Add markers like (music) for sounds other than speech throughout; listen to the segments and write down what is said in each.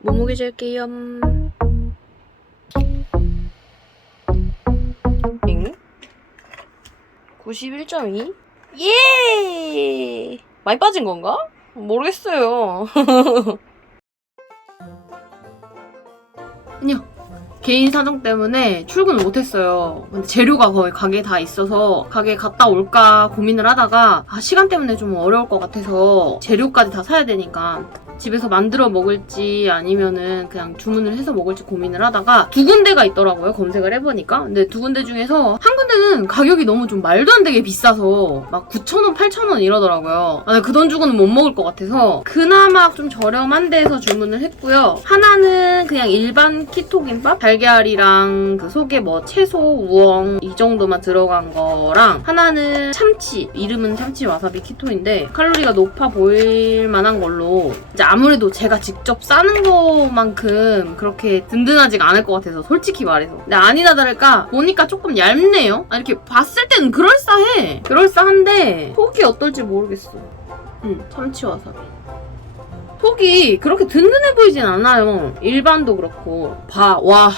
몸무게 잴게요. 엥? 91.2? 예! 많이 빠진 건가? 모르겠어요. (laughs) 아니요. 개인 사정 때문에 출근을 못했어요. 근데 재료가 거의 가게에 다 있어서 가게에 갔다 올까 고민을 하다가 아, 시간 때문에 좀 어려울 것 같아서 재료까지 다 사야 되니까 집에서 만들어 먹을지 아니면은 그냥 주문을 해서 먹을지 고민을 하다가 두 군데가 있더라고요. 검색을 해보니까. 근데 두 군데 중에서 한 군데는 가격이 너무 좀 말도 안 되게 비싸서 막 9,000원, 8,000원 이러더라고요. 아, 그 돈 주고는 못 먹을 것 같아서 그나마 좀 저렴한 데에서 주문을 했고요. 하나는 그냥 일반 키토 김밥 달 걀이랑 그 속에 뭐 채소, 우엉 이 정도만 들어간 거랑 하나는 참치 이름은 참치 와사비 키토인데 칼로리가 높아 보일 만한 걸로 이제 아무래도 제가 직접 싸는 것만큼 그렇게 든든하지가 않을 것 같아서 솔직히 말해서. 근데 아니나 다를까 보니까 조금 얇네요. 아, 이렇게 봤을 때는 그럴싸해. 그럴싸한데 속이 어떨지 모르겠어. 음 참치 와사비 속이 그렇게 든든해 보이진 않아요. 일반도 그렇고. 봐 와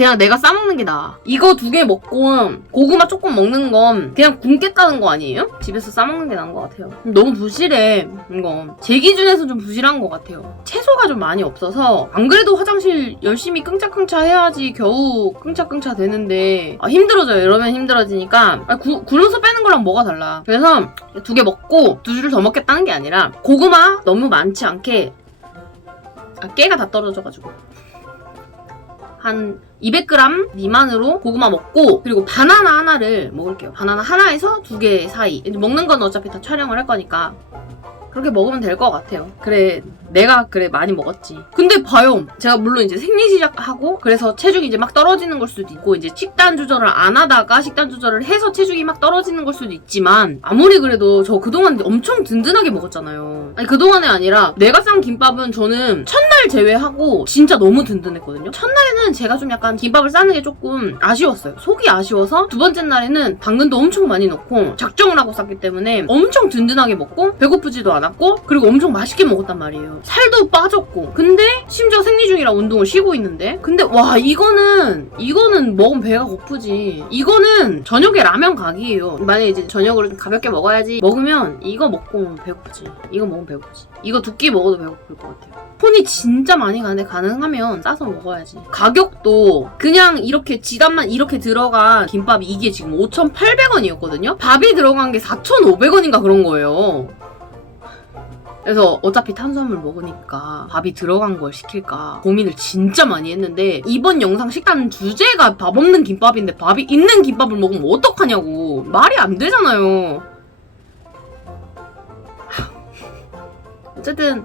그냥 내가 싸먹는 게 나아. 이거 두 개 먹고 고구마 조금 먹는 건 그냥 굶겠다는 거 아니에요? 집에서 싸먹는 게 나은 것 같아요. 너무 부실해, 이거. 제 기준에서 좀 부실한 것 같아요. 채소가 좀 많이 없어서 안 그래도 화장실 열심히 끙차끙차 해야지 겨우 끙차끙차 되는데 아, 힘들어져요. 이러면 힘들어지니까 아, 구- 굴러서 빼는 거랑 뭐가 달라. 그래서 두 개 먹고 두 줄을 더 먹겠다는 게 아니라 고구마 너무 많지 않게 아, 깨가 다 떨어져가지고 한 200g 미만으로 고구마 먹고 그리고 바나나 하나를 먹을게요. 바나나 하나에서 두 개 사이. 먹는 건 어차피 다 촬영을 할 거니까 그렇게 먹으면 될 것 같아요. 그래 내가 그래 많이 먹었지. 근데 봐요. 제가 물론 이제 생리 시작하고 그래서 체중이 이제 막 떨어지는 걸 수도 있고 이제 식단 조절을 안 하다가 식단 조절을 해서 체중이 막 떨어지는 걸 수도 있지만 아무리 그래도 저 그동안 엄청 든든하게 먹었잖아요. 아니 그동안이 아니라 내가 싼 김밥은 저는 첫날 제외하고 진짜 너무 든든했거든요. 첫날에는 제가 좀 약간 김밥을 싸는 게 조금 아쉬웠어요. 속이 아쉬워서 두 번째 날에는 당근도 엄청 많이 넣고 작정을 하고 쌌기 때문에 엄청 든든하게 먹고 배고프지도 않았고 그리고 엄청 맛있게 먹었단 말이에요. 살도 빠졌고 근데 심지어 생리 중이라 운동을 쉬고 있는데 근데 와 이거는 이거는 먹으면 배가 고프지. 이거는 저녁에 라면 각이에요. 만약에 이제 저녁으로 좀 가볍게 먹어야지 먹으면 이거 먹고 배고프지. 이거 먹으면 배고프지. 이거 두 끼 먹어도 배고플 것 같아요. 손이 진짜 많이 가는데 가능하면 싸서 먹어야지. 가격도 그냥 이렇게 지단만 이렇게 들어간 김밥이 이게 지금 5,800원이었거든요? 밥이 들어간 게 4,500원인가 그런 거예요. 그래서 어차피 탄수화물 먹으니까 밥이 들어간 걸 시킬까 고민을 진짜 많이 했는데 이번 영상 식단 주제가 밥 없는 김밥인데 밥이 있는 김밥을 먹으면 어떡하냐고 말이 안 되잖아요. (laughs) 어쨌든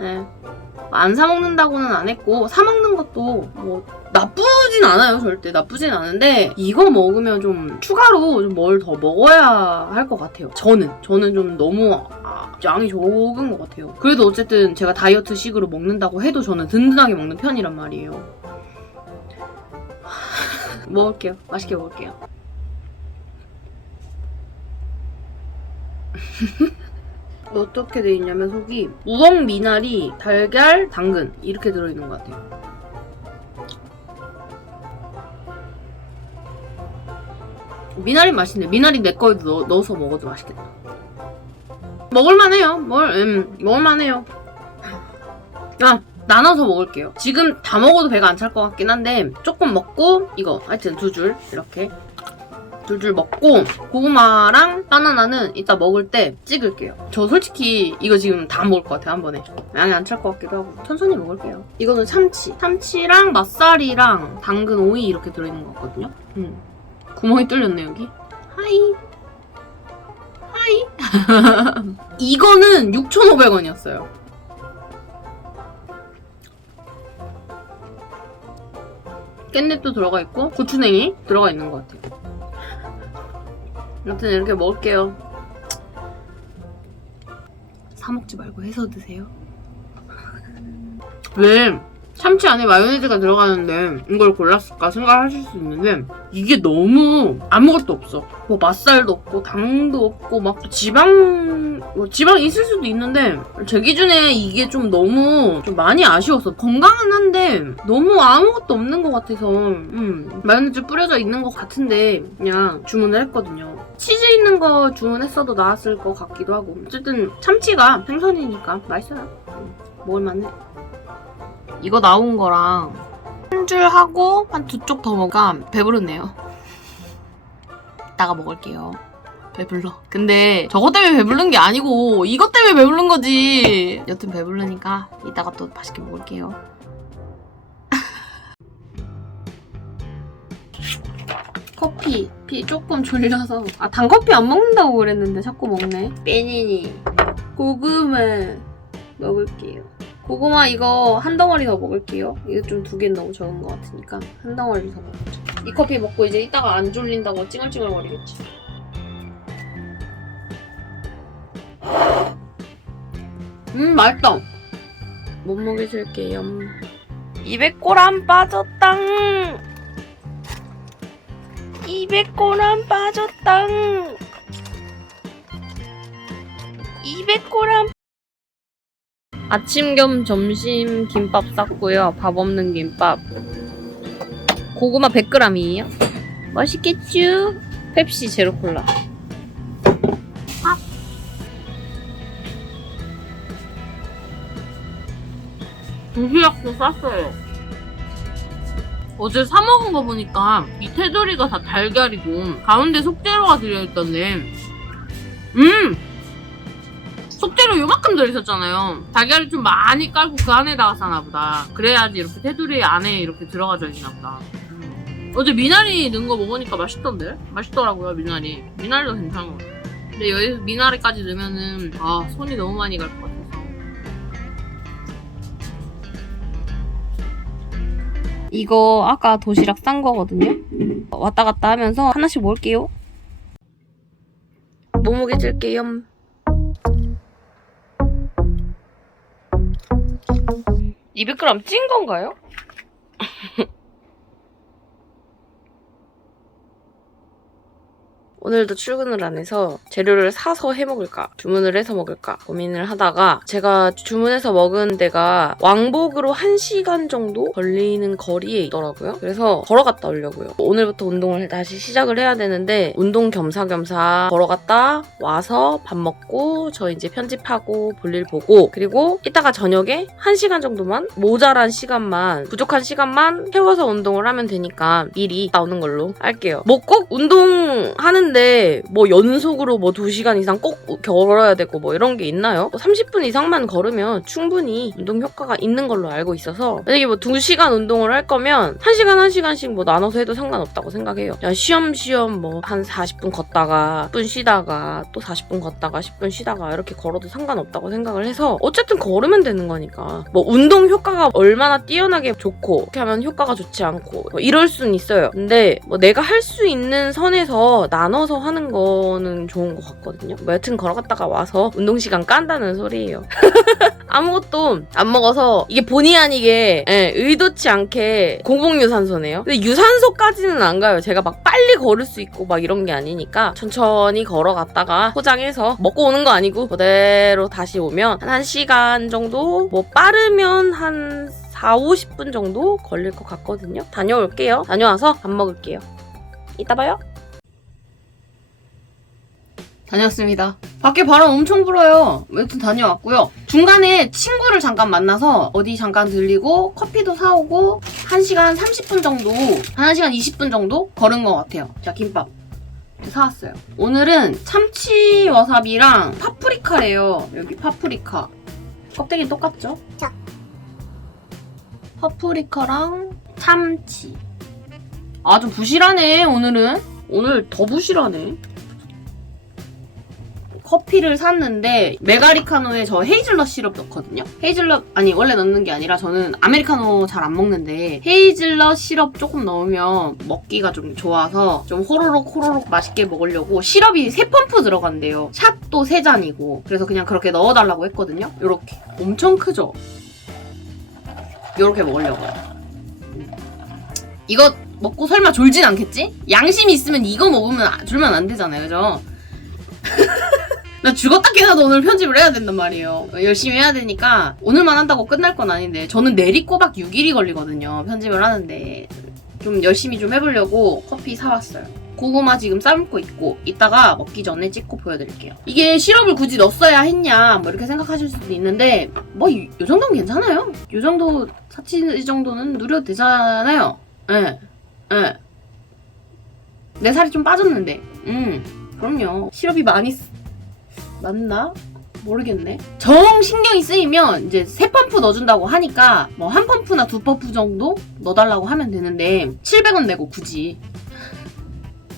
네. 안 사 먹는다고는 안 했고 사 먹는 것도 뭐 나쁘진 않아요 절대. 나쁘진 않은데 이거 먹으면 좀 추가로 좀뭘더 먹어야 할 것 같아요. 저는. 저는 좀 너무 아, 양이 적은 것 같아요. 그래도 어쨌든 제가 다이어트식으로 먹는다고 해도 저는 든든하게 먹는 편이란 말이에요. (laughs) 먹을게요. 맛있게 먹을게요 (laughs) 어떻게 돼 있냐면 속이 우엉 미나리, 달걀, 당근 이렇게 들어있는 것 같아요. 미나리 맛있네. 미나리 내 거에도 넣, 넣어서 먹어도 맛있겠다. 먹을만해요. 뭘, 음, 먹을만해요. 아, 나눠서 먹을게요. 지금 다 먹어도 배가 안 찰 것 같긴 한데 조금 먹고 이거 하여튼 두 줄 이렇게 둘줄 먹고 고구마랑 바나나는 이따 먹을 때 찍을게요. 저 솔직히 이거 지금 다 먹을 것 같아요 한 번에. 양이 안 찰 것 같기도 하고 천천히 먹을게요. 이거는 참치, 참치랑 맛살이랑 당근 오이 이렇게 들어있는 것 같거든요. 음. 구멍이 뚫렸네 여기. 하이. 하이. (laughs) 이거는 6,500원이었어요. 깻잎도 들어가 있고 고추냉이 들어가 있는 것 같아요. 아무튼 이렇게 먹을게요. 사 먹지 말고 해서 드세요. (laughs) 왜 참치 안에 마요네즈가 들어가는데 이걸 골랐을까 생각하실 수 있는데 이게 너무 아무것도 없어. 뭐 맛살도 없고 당도 없고 막 지방 뭐 지방 있을 수도 있는데 제 기준에 이게 좀 너무 좀 많이 아쉬웠어. 건강은 한데 너무 아무것도 없는 것 같아서 음, 마요네즈 뿌려져 있는 것 같은데 그냥 주문을 했거든요. 치즈 있는 거 주문했어도 나왔을 것 같기도 하고 어쨌든 참치가 생선이니까 맛있어요. 음, 먹을만해. 이거 나온 거랑 한 줄 하고 한 두 쪽 더 먹으니까 배부르네요. 이따가 먹을게요. 배불러. 근데 저것 때문에 배부른 게 아니고 이것 때문에 배부른 거지. 여튼 배부르니까 이따가 또 맛있게 먹을게요. (laughs) 커피 피 조금 졸려서 아 단커피 안 먹는다고 그랬는데 자꾸 먹네 빼니니 고구마 먹을게요 고구마 이거 한 덩어리 더 먹을게요 이거 좀 두 개는 너무 적은 것 같으니까 한 덩어리 더 먹자 이 커피 먹고 이제 이따가 안 졸린다고 찡얼찡얼거리겠지 음 맛있다 몸무게 줄게요 200g 빠졌당. 200g 빠졌당. 200g. 아침 겸 점심 김밥 쌌고요. 밥 없는 김밥. 고구마 100g이에요. 맛있겠죠? 펩시 제로 콜라. 도시락도 쌌어요. 어제 사 먹은 거 보니까 이 테두리가 다 달걀이고 가운데 속재료가 들어있던데 음! 속재료 요만큼 들어있었잖아요. 달걀을 좀 많이 깔고 그 안에다가 싸나 보다. 그래야지 이렇게 테두리 안에 이렇게 들어가져 있나 보다. 음. 어제 미나리 넣은 거 먹으니까 맛있던데? 맛있더라고요, 미나리. 미나리도 괜찮은 것 같아요. 근데 여기서 미나리까지 넣으면은 아 손이 너무 많이 갈 것 같아서 이거 아까 도시락 싼 거거든요. 왔다 갔다 하면서 하나씩 먹을게요. 몸무게 줄게요. 200g 찐 건가요? (laughs) 오늘도 출근을 안 해서 재료를 사서 해 먹을까 주문을 해서 먹을까 고민을 하다가 제가 주문해서 먹은 데가 왕복으로 1시간 정도 걸리는 거리에 있더라고요. 그래서 걸어갔다 오려고요. 오늘부터 운동을 다시 시작을 해야 되는데 운동 겸사겸사 걸어갔다 와서 밥 먹고 저 이제 편집하고 볼일 보고 그리고 이따가 저녁에 1시간 정도만 모자란 시간만 부족한 시간만 채워서 운동을 하면 되니까 미리 나오는 걸로 할게요. 뭐 꼭 운동하는데 뭐 연속으로 뭐 2시간 이상 꼭 걸어야 되고 뭐 이런 게 있나요? 뭐 30분 이상만 걸으면 충분히 운동 효과가 있는 걸로 알고 있어서 만약에 뭐 2시간 운동을 할 거면 1시간 1시간씩 뭐 나눠서 해도 상관없다고 생각해요. 그냥 쉬엄쉬엄 뭐 한 40분 걷다가 10분 쉬다가 또 40분 걷다가 10분 쉬다가 이렇게 걸어도 상관없다고 생각을 해서 어쨌든 걸으면 되는 거니까 뭐 운동 효과가 얼마나 뛰어나게 좋고 이렇게 하면 효과가 좋지 않고 뭐 이럴 순 있어요. 근데 뭐 내가 할 수 있는 선에서 나눠 서 하는 거는 좋은 것 같거든요. 뭐 여튼 걸어갔다가 와서 운동 시간 깐다는 소리예요. (laughs) 아무것도 안 먹어서 이게 본의 아니게 예, 의도치 않게 공복유산소네요. 근데 유산소까지는 안 가요. 제가 막 빨리 걸을 수 있고 막 이런 게 아니니까 천천히 걸어갔다가 포장해서 먹고 오는 거 아니고 그대로 다시 오면 한 1시간 정도 뭐 빠르면 한 4, 50분 정도 걸릴 것 같거든요. 다녀올게요. 다녀와서 밥 먹을게요. 이따 봐요. 다녀왔습니다. 밖에 바람 엄청 불어요. 여튼 다녀왔고요. 중간에 친구를 잠깐 만나서 어디 잠깐 들리고 커피도 사오고 1시간 30분 정도, 한 1시간 20분 정도 걸은 것 같아요. 자, 김밥. 사왔어요. 오늘은 참치 와사비랑 파프리카래요. 여기 파프리카. 껍데기 똑같죠? 자. 파프리카랑 참치. 아주 부실하네, 오늘은. 오늘 더 부실하네. 커피를 샀는데 메가리카노에 저 헤이즐넛 시럽 넣거든요. 헤이즐넛 아니 원래 넣는 게 아니라 저는 아메리카노 잘 안 먹는데 헤이즐넛 시럽 조금 넣으면 먹기가 좀 좋아서 좀 호로록 호로록 맛있게 먹으려고 시럽이 세 펌프 들어간대요. 샷도 세 잔이고 그래서 그냥 그렇게 넣어달라고 했거든요. 이렇게 엄청 크죠. 요렇게 먹으려고요. 음. 이거 먹고 설마 졸진 않겠지? 양심이 있으면 이거 먹으면 아- 졸면 안 되잖아요, 그죠? (laughs) 나 죽었다 깨나도 오늘 편집을 해야 된단 말이에요. 열심히 해야 되니까 오늘만 한다고 끝날 건 아닌데 저는 내리 꼬박 6일이 걸리거든요. 편집을 하는데 좀 열심히 좀 해보려고 커피 사왔어요. 고구마 지금 삶고 있고 이따가 먹기 전에 찍고 보여드릴게요. 이게 시럽을 굳이 넣었어야 했냐 뭐 이렇게 생각하실 수도 있는데 뭐이 정도는 괜찮아요. 이 정도 사치 이 정도는 누려도 되잖아요. 예, 예. 내 살이 좀 빠졌는데, 음 그럼요. 시럽이 많이 쓰- 맞나? 모르겠네. 정 신경이 쓰이면 이제 세 펌프 넣어준다고 하니까 뭐 한 펌프나 두 펌프 정도 넣어달라고 하면 되는데 700원 내고 굳이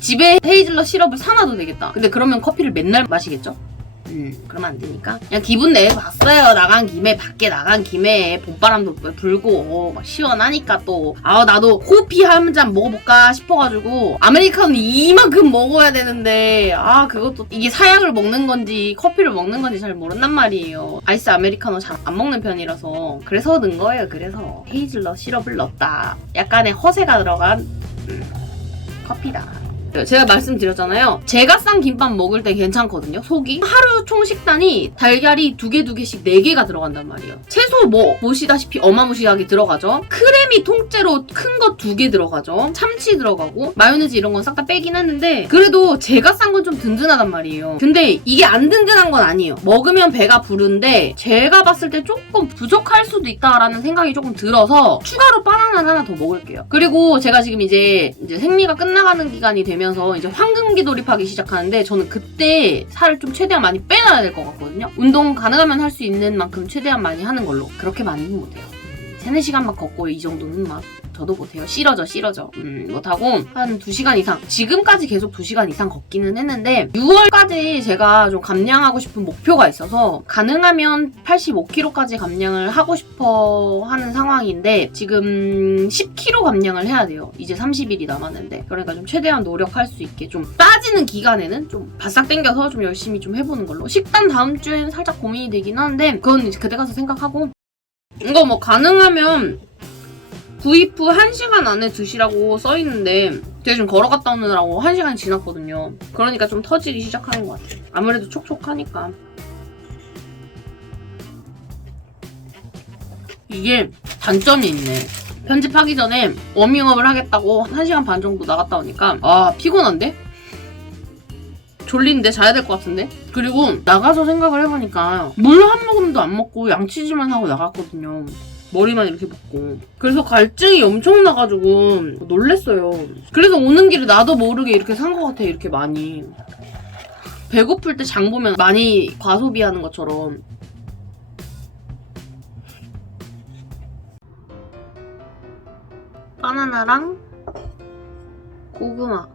집에 헤이즐넛 시럽을 사놔도 되겠다. 근데 그러면 커피를 맨날 마시겠죠? 음, 그러면 안 되니까. 그냥 기분 내서 왔어요. 나간 김에, 밖에 나간 김에, 봄바람도 불고, 어, 막 시원하니까 또. 아, 나도 커피 한 잔 먹어볼까 싶어가지고, 아메리카노 이만큼 먹어야 되는데, 아, 그것도, 이게 사약을 먹는 건지, 커피를 먹는 건지 잘 모른단 말이에요. 아이스 아메리카노 잘 안 먹는 편이라서. 그래서 넣은 거예요, 그래서. 헤이즐넛 시럽을 넣었다. 약간의 허세가 들어간, 음, 커피다. 제가 말씀드렸잖아요. 제가 싼 김밥 먹을 때 괜찮거든요. 속이 하루 총 식단이 달걀이 두 개 두 개씩 네 개가 들어간단 말이에요. 채소 뭐 보시다시피 어마무시하게 들어가죠. 크림이 통째로 큰 거 두 개 들어가죠. 참치 들어가고 마요네즈 이런 건 싹 다 빼긴 했는데 그래도 제가 싼 건 좀 든든하단 말이에요. 근데 이게 안 든든한 건 아니에요. 먹으면 배가 부른데 제가 봤을 때 조금 부족할 수도 있다라는 생각이 조금 들어서 추가로 바나나 하나 더 먹을게요. 그리고 제가 지금 이제 이제 생리가 끝나가는 기간이 되면 서 이제 황금기 돌입하기 시작하는데 저는 그때 살을 좀 최대한 많이 빼놔야 될 것 같거든요. 운동 가능하면 할 수 있는 만큼 최대한 많이 하는 걸로 그렇게 많이는 못해요. 3, 4시간만 걷고 이 정도는 막 저도 못해요. 싫어져, 싫어져. 음, 못하고 한 2시간 이상. 지금까지 계속 2시간 이상 걷기는 했는데 6월까지 제가 좀 감량하고 싶은 목표가 있어서 가능하면 85kg까지 감량을 하고 싶어 하는 상황인데 지금 10kg 감량을 해야 돼요. 이제 30일이 남았는데. 그러니까 좀 최대한 노력할 수 있게 좀 빠지는 기간에는 좀 바싹 당겨서 좀 열심히 좀 해보는 걸로. 식단 다음 주에는 살짝 고민이 되긴 하는데 그건 이제 그때 가서 생각하고 이거 뭐 가능하면 구입 후 1시간 안에 드시라고 써있는데 제가 지금 걸어갔다 오느라고 1시간이 지났거든요. 그러니까 좀 터지기 시작하는 것 같아요. 아무래도 촉촉하니까. 이게 단점이 있네. 편집하기 전에 워밍업을 하겠다고 1시간 반 정도 나갔다 오니까 아 피곤한데? 졸린데 자야 될 것 같은데? 그리고 나가서 생각을 해보니까 물 한 모금도 안 먹고 양치질만 하고 나갔거든요. 머리만 이렇게 붓고. 그래서 갈증이 엄청 나가지고 놀랬어요. 그래서 오는 길에 나도 모르게 이렇게 산 것 같아, 이렇게 많이. 배고플 때 장 보면 많이 과소비하는 것처럼. 바나나랑 고구마.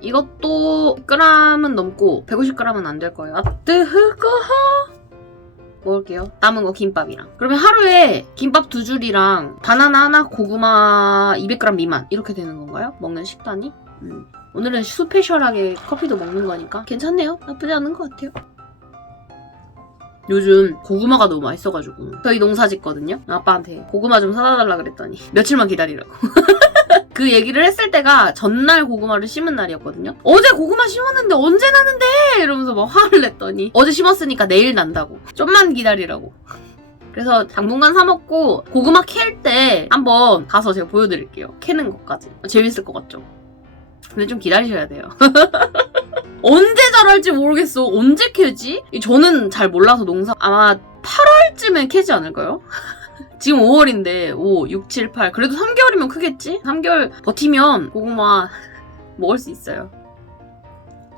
이것도 100g은 넘고 150g은 안 될 거예요. 아뜨 흐거하 먹을게요. 남은 거 김밥이랑. 그러면 하루에 김밥 두 줄이랑 바나나 하나, 고구마 200g 미만 이렇게 되는 건가요? 먹는 식단이? 음. 오늘은 스페셜하게 커피도 먹는 거니까 괜찮네요. 나쁘지 않은 것 같아요. 요즘 고구마가 너무 맛있어가지고 저희 농사 짓거든요. 아빠한테 고구마 좀 사다 달라 그랬더니 며칠만 기다리라고. (laughs) 그 얘기를 했을 때가 전날 고구마를 심은 날이었거든요. 어제 고구마 심었는데 언제 나는데? 이러면서 막 화를 냈더니 어제 심었으니까 내일 난다고. 좀만 기다리라고. 그래서 당분간 사 먹고 고구마 캘 때 한번 가서 제가 보여드릴게요. 캐는 것까지. 재밌을 것 같죠? 근데 좀 기다리셔야 돼요. (laughs) 언제 자랄지 모르겠어. 언제 캐지? 저는 잘 몰라서 농사 아마 8월쯤에 캐지 않을까요? 지금 5월인데 5, 6, 7, 8 그래도 3개월이면 크겠지? 3개월 버티면 고구마 먹을 수 있어요.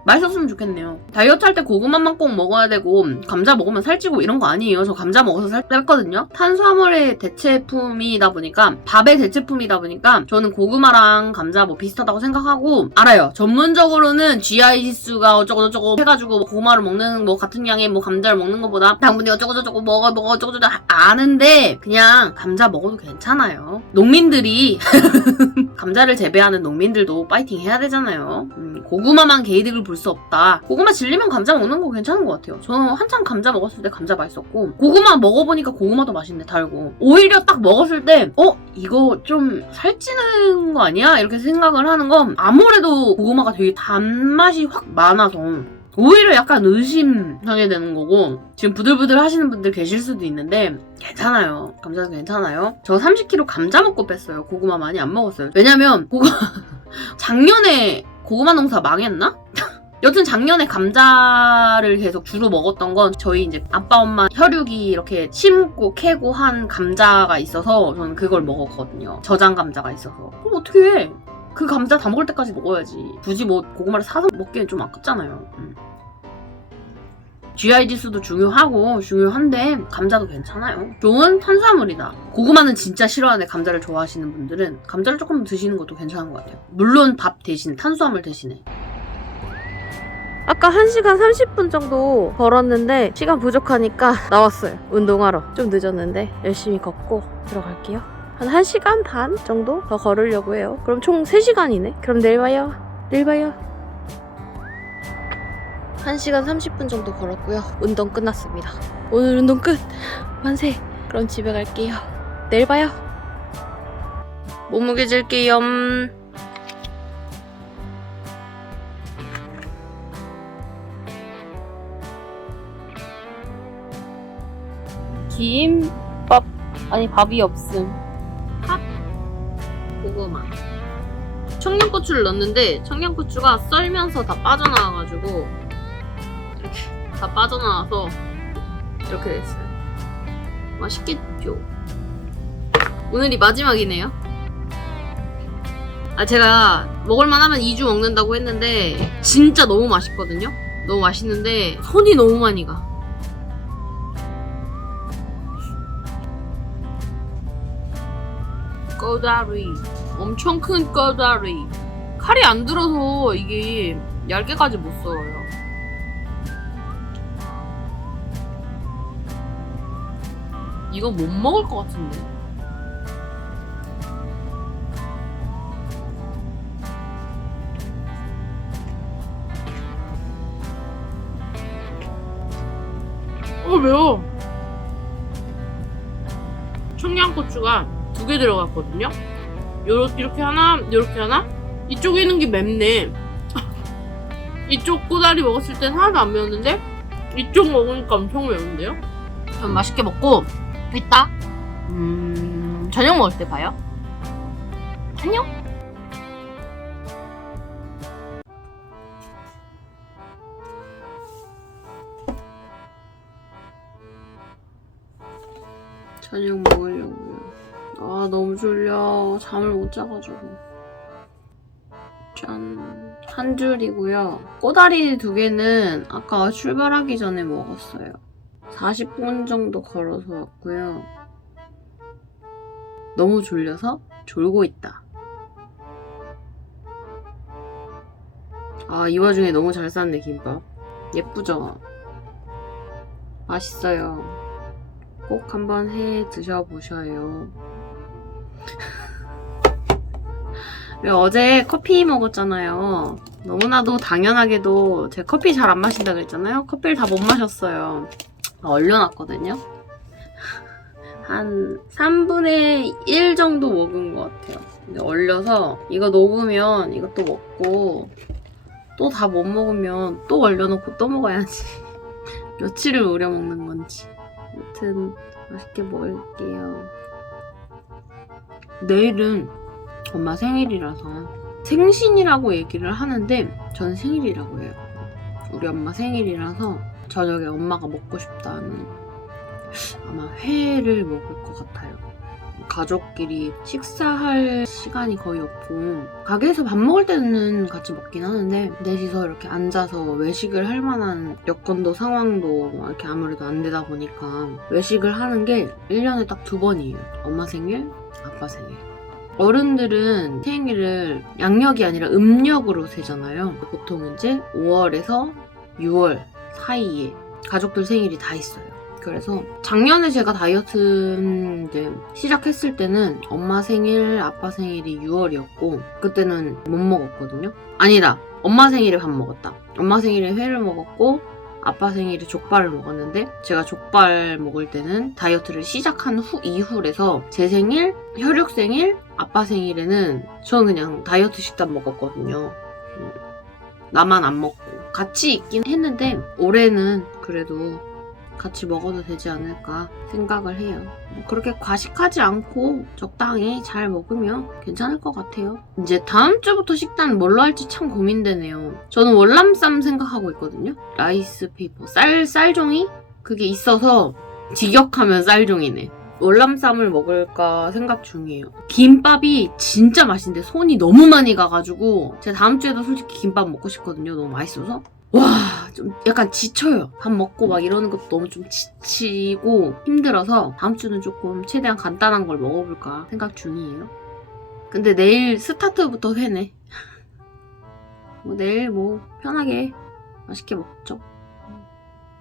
맛있었으면 좋겠네요. 다이어트 할 때 고구마만 꼭 먹어야 되고 감자 먹으면 살찌고 이런 거 아니에요. 저 감자 먹어서 살 뺐거든요. 탄수화물의 대체품이다 보니까 밥의 대체품이다 보니까 저는 고구마랑 감자 뭐 비슷하다고 생각하고 알아요. 전문적으로는 GI 지수가 어쩌고저쩌고 해가지고 고구마를 먹는 뭐 같은 양의 뭐 감자를 먹는 것보다 당분이 어쩌고저쩌고 먹어 먹어 어쩌고저쩌고 아는데 그냥 감자 먹어도 괜찮아요. 농민들이 (laughs) 감자를 재배하는 농민들도 파이팅 해야 되잖아요. 음, 고구마만 개이득을 볼볼수 없다. 고구마 질리면 감자 먹는 거 괜찮은 것 같아요. 저는 한창 감자 먹었을 때 감자 맛있었고 고구마 먹어보니까 고구마도 맛있네 달고 오히려 딱 먹었을 때 어? 이거 좀 살찌는 거 아니야? 이렇게 생각을 하는 건 아무래도 고구마가 되게 단맛이 확 많아서 오히려 약간 의심하게 되는 거고 지금 부들부들 하시는 분들 계실 수도 있는데 괜찮아요. 감자도 괜찮아요. 저 30kg 감자 먹고 뺐어요. 고구마 많이 안 먹었어요. 왜냐면 고구마 (laughs) 작년에 고구마 농사 망했나? (laughs) 여튼 작년에 감자를 계속 주로 먹었던 건 저희 이제 아빠 엄마 혈육이 이렇게 심고 캐고 한 감자가 있어서 저는 그걸 먹었거든요. 저장 감자가 있어서. 그럼 어떻게 해? 그 감자 다 먹을 때까지 먹어야지. 굳이 뭐 고구마를 사서 먹기엔 좀 아깝잖아요. 음. GI 지수도 중요하고 중요한데 감자도 괜찮아요. 좋은 탄수화물이다. 고구마는 진짜 싫어하는데 감자를 좋아하시는 분들은 감자를 조금 드시는 것도 괜찮은 것 같아요. 물론 밥 대신 탄수화물 대신에. 아까 1시간 30분 정도 걸었는데 시간 부족하니까 나왔어요. 운동하러. 좀 늦었는데 열심히 걷고 들어갈게요. 한 1시간 반 정도 더 걸으려고 해요. 그럼 총 3시간이네. 그럼 내일 봐요. 내일 봐요. 1시간 30분 정도 걸었고요. 운동 끝났습니다. 오늘 운동 끝! 만세! 그럼 집에 갈게요. 내일 봐요. 몸무게 질게요. 김밥 아니 밥이 없음. 청양고추를 넣었는데 청양고추가 썰면서 다 빠져나와가지고 이렇게 다 빠져나와서 이렇게 됐어요. 맛있겠죠? 오늘이 마지막이네요. 아 제가 먹을만하면 2주 먹는다고 했는데 진짜 너무 맛있거든요. 너무 맛있는데 손이 너무 많이 가. 꺼다리 엄청 큰 꺼다리. 칼이 안 들어서 이게 얇게까지 못 썰어요. 이거 못 먹을 것 같은데? 어 매워. 청양고추가 두 개 들어갔거든요 요렇, 이렇게 하나, 이렇게 하나. 이쪽에 있는 게 맵네. 이쪽 꼬다리 먹었을 땐 하나도 안 매웠는데, 이쪽 먹으니까 엄청 매운데요? 전 맛있게 먹고, 이따, 음, 저녁 먹을 때 봐요. 안녕! 저녁 먹으려고요. 아 너무 졸려. 잠을 못 자가지고. 짠. 한 줄이고요. 꼬다리 두 개는 아까 출발하기 전에 먹었어요. 40분 정도 걸어서 왔고요. 너무 졸려서 졸고 있다. 아 이 와중에 너무 잘 쌌네 김밥. 예쁘죠? 맛있어요. 꼭 한번 해 드셔보셔요 어제 커피 먹었잖아요. 너무나도 당연하게도 제가 커피 잘 안 마신다 그랬잖아요. 커피를 다 못 마셨어요. 얼려놨거든요. 한 3분의 1 정도 먹은 것 같아요. 근데 얼려서 이거 녹으면 이것도 먹고 또 다 못 먹으면 또 얼려놓고 또 먹어야지. (laughs) 며칠을 우려 먹는 건지. 여튼 맛있게 먹을게요. 내일은 엄마 생일이라서 생신이라고 얘기를 하는데 전 생일이라고 해요. 우리 엄마 생일이라서 저녁에 엄마가 먹고 싶다는 아마 회를 먹을 것 같아요. 가족끼리 식사할 시간이 거의 없고 가게에서 밥 먹을 때는 같이 먹긴 하는데 넷이서 이렇게 앉아서 외식을 할 만한 여건도 상황도 이렇게 아무래도 안 되다 보니까 외식을 하는 게 1년에 딱 두 번이에요. 엄마 생일, 아빠 생일. 어른들은 생일을 양력이 아니라 음력으로 세잖아요. 보통 이제 5월에서 6월 사이에 가족들 생일이 다 있어요. 그래서 작년에 제가 다이어트 이제 시작했을 때는 엄마 생일, 아빠 생일이 6월이었고 그때는 못 먹었거든요. 아니다. 엄마 생일에 밥 먹었다. 엄마 생일에 회를 먹었고 아빠 생일에 족발을 먹었는데 제가 족발 먹을 때는 다이어트를 시작한 후 이후래서 제 생일, 혈육 생일, 아빠 생일에는 저는 그냥 다이어트 식단 먹었거든요. 음, 나만 안 먹고 같이 있긴 했는데 올해는 그래도 같이 먹어도 되지 않을까 생각을 해요. 뭐 그렇게 과식하지 않고 적당히 잘 먹으면 괜찮을 것 같아요. 이제 다음 주부터 식단 뭘로 할지 참 고민되네요. 저는 월남쌈 생각하고 있거든요. 라이스 페이퍼 쌀 쌀종이 그게 있어서 직역하면 쌀종이네. 월남쌈을 먹을까 생각 중이에요. 김밥이 진짜 맛있는데 손이 너무 많이 가가지고 제가 다음 주에도 솔직히 김밥 먹고 싶거든요. 너무 맛있어서. 와, 좀 약간 지쳐요. 밥 먹고 막 이러는 것도 너무 좀 지치고 힘들어서 다음 주는 조금 최대한 간단한 걸 먹어볼까 생각 중이에요. 근데 내일 스타트부터 회네. (laughs) 뭐 내일 뭐 편하게 맛있게 먹죠.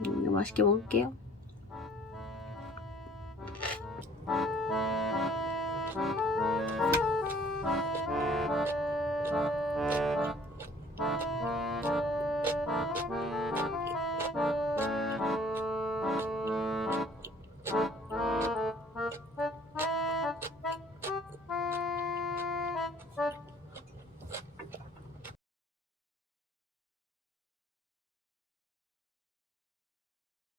음, 맛있게 먹을게요.